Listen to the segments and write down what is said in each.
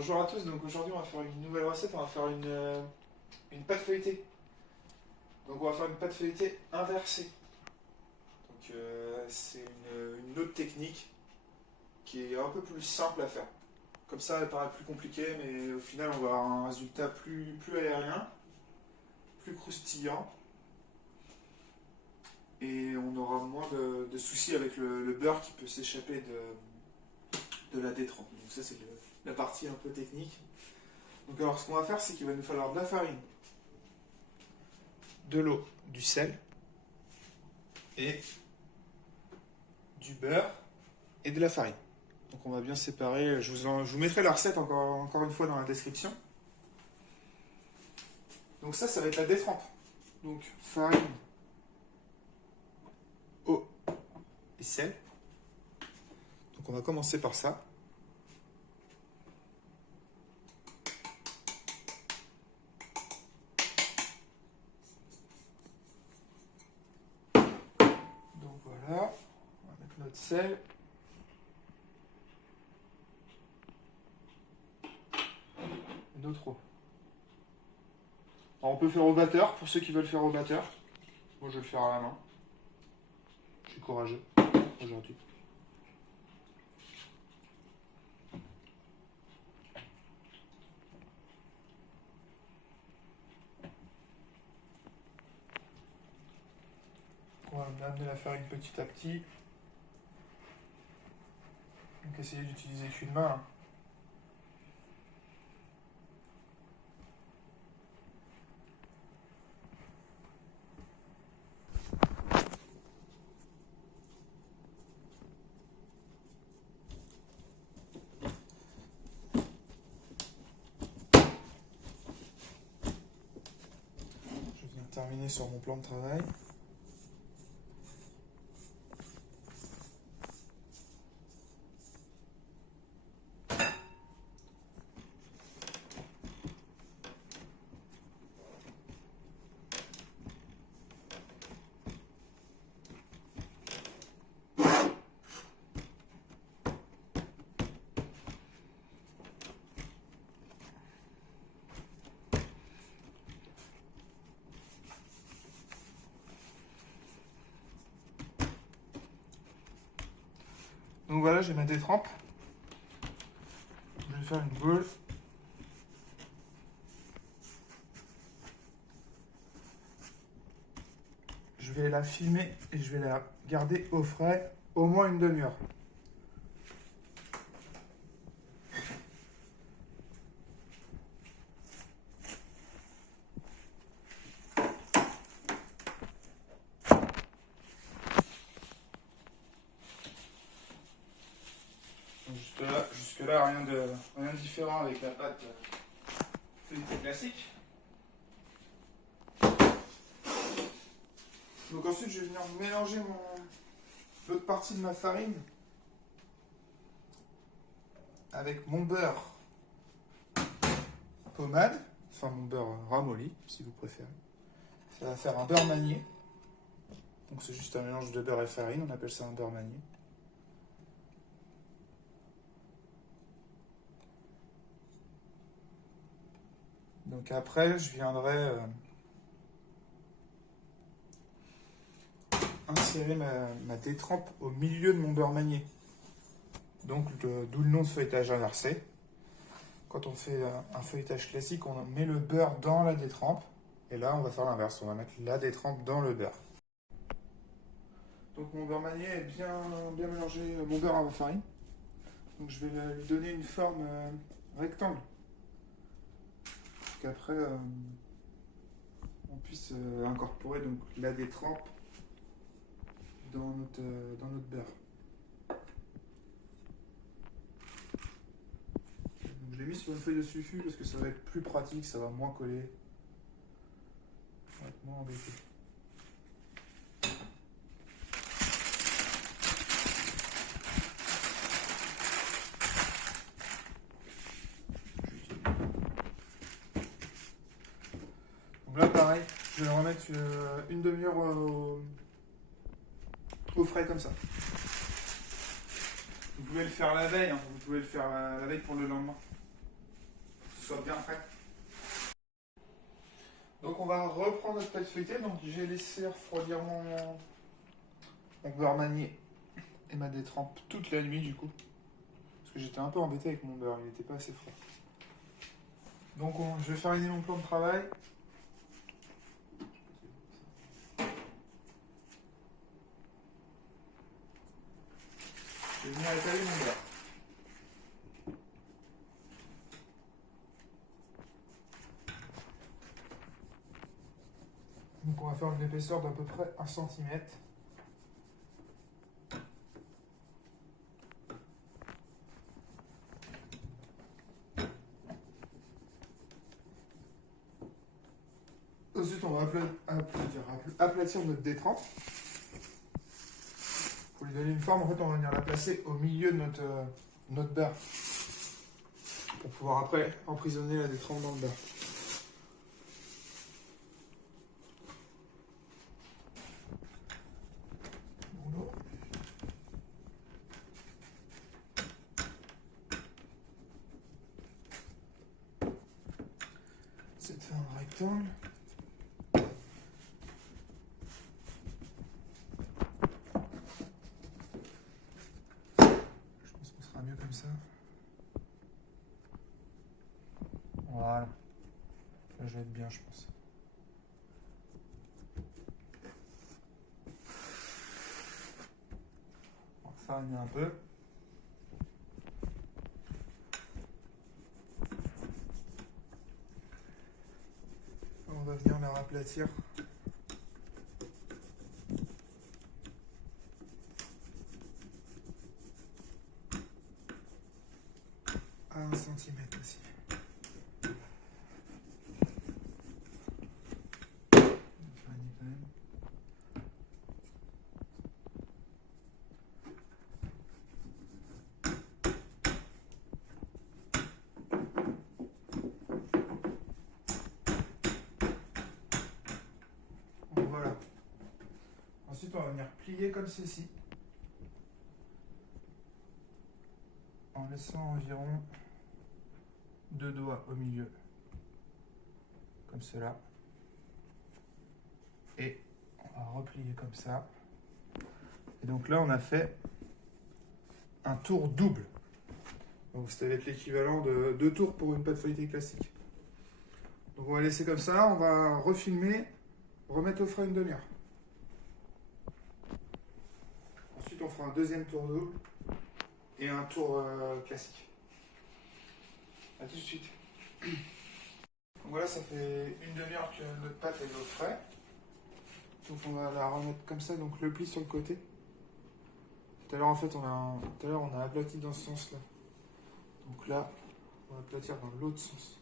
Bonjour à tous, donc aujourd'hui on va faire une nouvelle recette, on va faire une pâte feuilletée. Donc on va faire une pâte feuilletée inversée. Donc c'est une autre technique qui est un peu plus simple à faire. Comme ça elle paraît plus compliquée, mais au final on va avoir un résultat plus aérien, plus croustillant. Et on aura moins de soucis avec le beurre qui peut s'échapper de la détrempe. Donc ça c'est la partie un peu technique. Donc alors ce qu'on va faire, c'est qu'il va nous falloir de la farine, de l'eau, du sel et du beurre et de la farine. Donc on va bien séparer, je vous mettrai la recette encore une fois dans la description. Donc ça va être la détrempe. Donc farine, eau et sel. Donc on va commencer par ça. Donc voilà, on va mettre notre sel. Et notre eau. Alors on peut faire au batteur, pour ceux qui veulent faire au batteur. Moi je vais le faire à la main. Je suis courageux aujourd'hui. On va amener la farine petit à petit. Donc essayez d'utiliser qu'une main. Je viens de terminer sur mon plan de travail. Donc voilà, j'ai ma détrempe. Je vais faire une boule. Je vais la filmer et je vais la garder au frais au moins une demi-heure. Jusque-là, rien de différent avec la pâte feuilletée classique. Donc ensuite, je vais venir mélanger l'autre partie de ma farine avec mon beurre pommade, enfin mon beurre ramolli, si vous préférez. Ça va faire un beurre manié. Donc c'est juste un mélange de beurre et farine, on appelle ça un beurre manié. Donc après, je viendrai insérer ma détrempe au milieu de mon beurre manié. Donc d'où le nom de feuilletage inversé. Quand on fait un feuilletage classique, on met le beurre dans la détrempe. Et là, on va faire l'inverse. On va mettre la détrempe dans le beurre. Donc mon beurre manié est bien mélangé, mon beurre à la farine. Donc je vais lui donner une forme rectangle. Pour qu'après, on puisse incorporer donc la détrempe dans notre beurre. Donc, je l'ai mis sur une feuille de sulfu parce que ça va être plus pratique, ça va moins coller. Ça va être moins embêté. Donc là pareil, je vais le remettre une demi-heure au frais comme ça. Vous pouvez le faire la veille, hein. Vous pouvez le faire la veille pour le lendemain. soit bien frais. Donc on va reprendre notre pâte feuilletée. Donc j'ai laissé refroidir mon beurre manié et ma détrempe toute la nuit du coup. Parce que j'étais un peu embêté avec mon beurre, il n'était pas assez frais. Donc je vais fariner mon plan de travail. Je vais venir étaler mon beurre. Donc on va faire une épaisseur d'à peu près 1 cm. Ensuite on va aplatir notre détrempe. Pour lui donner une forme, en fait on va venir la placer au milieu de notre beurre. Pour pouvoir après emprisonner la détrempe dans le beurre. C'est fait un rectangle. Je pense que ce sera mieux comme ça. Voilà. Là, je vais être bien, je pense. On va fariner un peu. On va venir la aplatir. À 1 cm aussi. Voilà. Ensuite, on va venir plier comme ceci. En laissant environ 2 doigts au milieu. Comme cela. Et on va replier comme ça. Et donc là, on a fait un tour double. Donc ça va être l'équivalent de 2 tours pour une pâte feuilletée classique. Donc on va laisser comme ça, on va refilmer, remettre au frais une demi-heure. Ensuite on fera un deuxième tour double et un tour classique. A tout de suite. Donc voilà, ça fait une demi-heure que notre pâte est au frais. Donc on va la remettre comme ça, donc le pli sur le côté. Tout à l'heure en fait on a aplati dans ce sens là. Donc là, on va aplatir dans l'autre sens.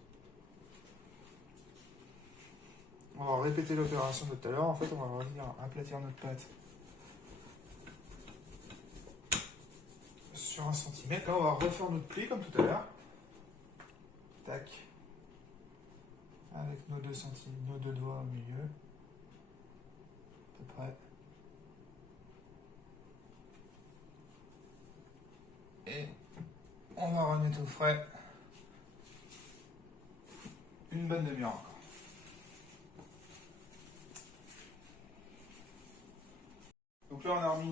On va répéter l'opération de tout à l'heure. En fait, on va revenir aplatir notre pâte sur 1 cm. Là, on va refaire notre pli comme tout à l'heure. Tac. Avec nos 2 doigts au milieu. À peu près. Et on va remettre au frais une bonne demi-heure encore. Donc là, on a remis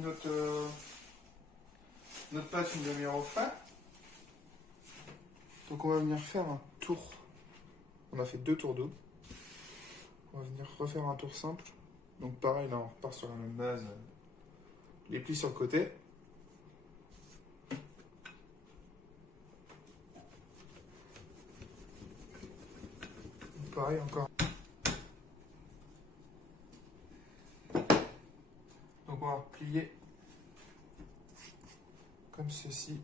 notre pâte une demi-heure au frais. Donc on va venir faire un tour. On a fait 2 tours d'eau. On va venir refaire un tour simple. Donc pareil, là on repart sur la même base. Les plis sur le côté. Pareil encore. Donc on va replier comme ceci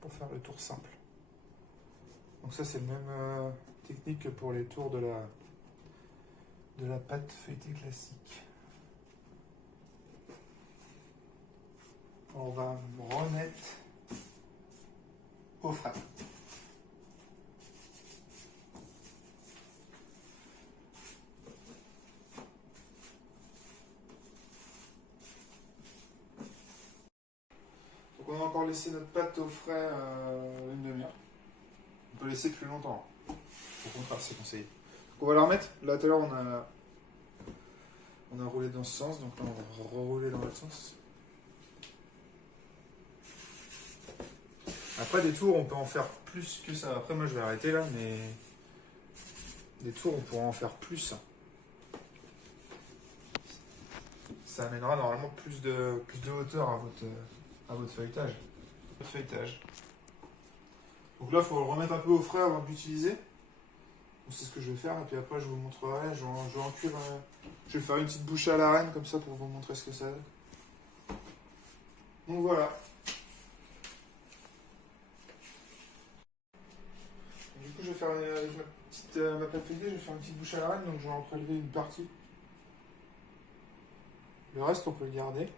pour faire le tour simple. Donc ça c'est la même technique que pour les tours de la pâte feuilletée classique. On va remettre au frais. Donc on a encore laissé notre pâte au frais une demi-heure. on peut laisser plus longtemps. Au contraire, c'est conseillé. Donc on va la remettre. Là, tout à l'heure, on a roulé dans ce sens, donc là, on va rerouler dans l'autre sens. Après, des tours, on peut en faire plus que ça. Après, moi, je vais arrêter là, mais des tours, on pourra en faire plus. Ça amènera normalement plus de hauteur à votre feuilletage. Donc là, il faut le remettre un peu au frais avant de l'utiliser. C'est ce que je vais faire, et puis après, je vous montrerai. Je vais en cuire. Je vais faire une petite bouchée à la reine, comme ça, pour vous montrer ce que ça donne. Donc voilà. Du coup, je vais faire avec ma pâte feuilletée, je vais faire une petite bouchée à la reine, donc je vais en prélever une partie. Le reste, on peut le garder.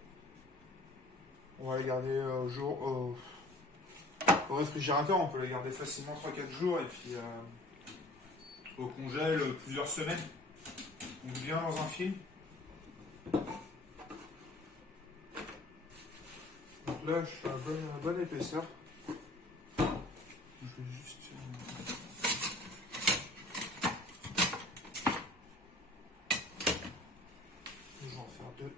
On va le garder au réfrigérateur, on peut le garder facilement 3-4 jours, et puis au congèle plusieurs semaines. Donc bien dans un film. Donc là, je fais une bonne épaisseur. Je vais juste... Je vais en faire deux.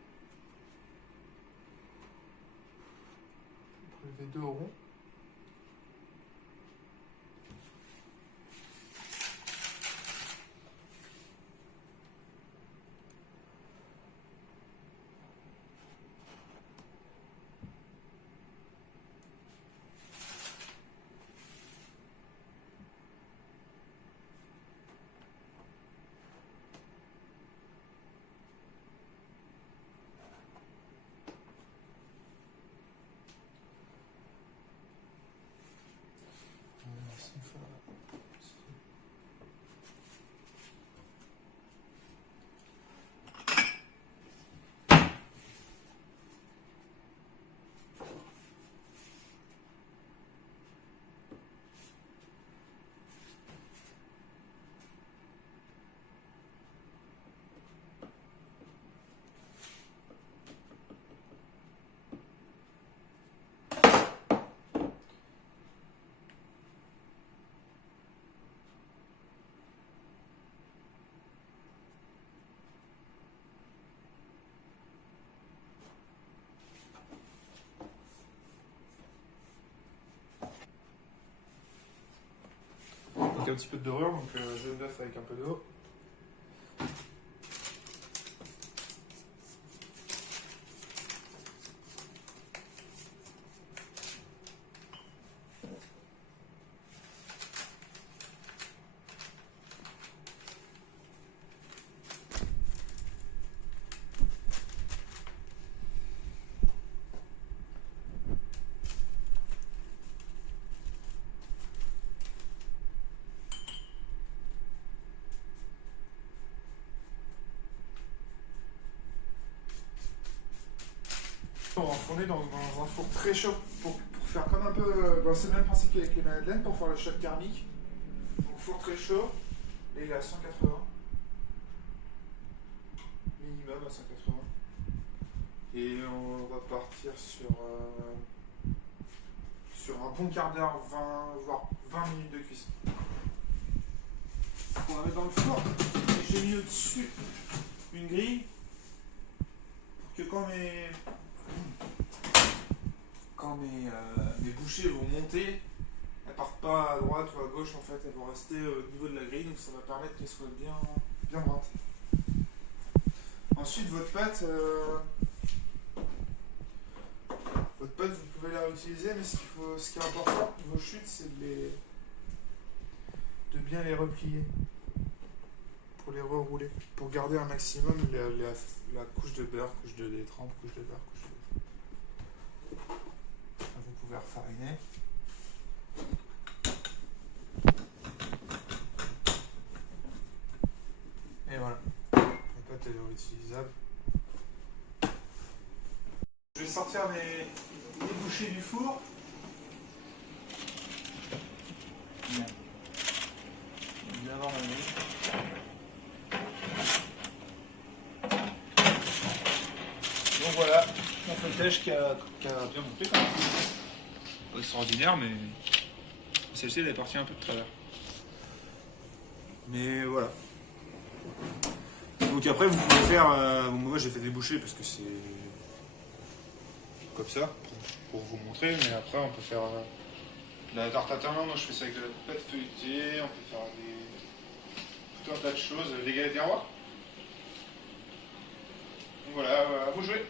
Je vais prélever 2 ronds. Donc un petit peu de dorure, donc jaune d'œuf avec un peu d'eau. On va enfourner dans un four très chaud pour faire comme un peu. C'est le même principe qu'avec les madeleines pour faire le choc thermique. Donc four très chaud, et il est à 180. Minimum à 180. Et on va partir sur un bon quart d'heure, 20, voire 20 minutes de cuisson. On va mettre dans le four. Et j'ai mis au-dessus une grille pour que quand mes bouchées vont monter, elles partent pas à droite ou à gauche, en fait, elles vont rester au niveau de la grille, donc ça va permettre qu'elles soient bien droites. Ensuite, votre pâte, vous pouvez la réutiliser, mais ce qui est important, vos chutes, c'est de bien les replier pour les rerouler, pour garder un maximum la couche de beurre, couche de détrempe, couche de beurre, couche de... Vous pouvez refariner. Et voilà, la pâte est réutilisable. Je vais sortir les bouchées du four. Bien voir la nuit. Donc voilà, mon feuilletage qui a bien monté quand même. Pas extraordinaire, mais Celle-ci elle est partie un peu de travers. Mais voilà. Donc après vous pouvez faire... moi j'ai fait des bouchées parce que c'est comme ça, pour vous montrer, mais après on peut faire la tarte à tatin. Moi je fais ça avec de la pâte feuilletée, on peut faire tout un tas de choses, des galettes des rois. Donc voilà, à vous jouer.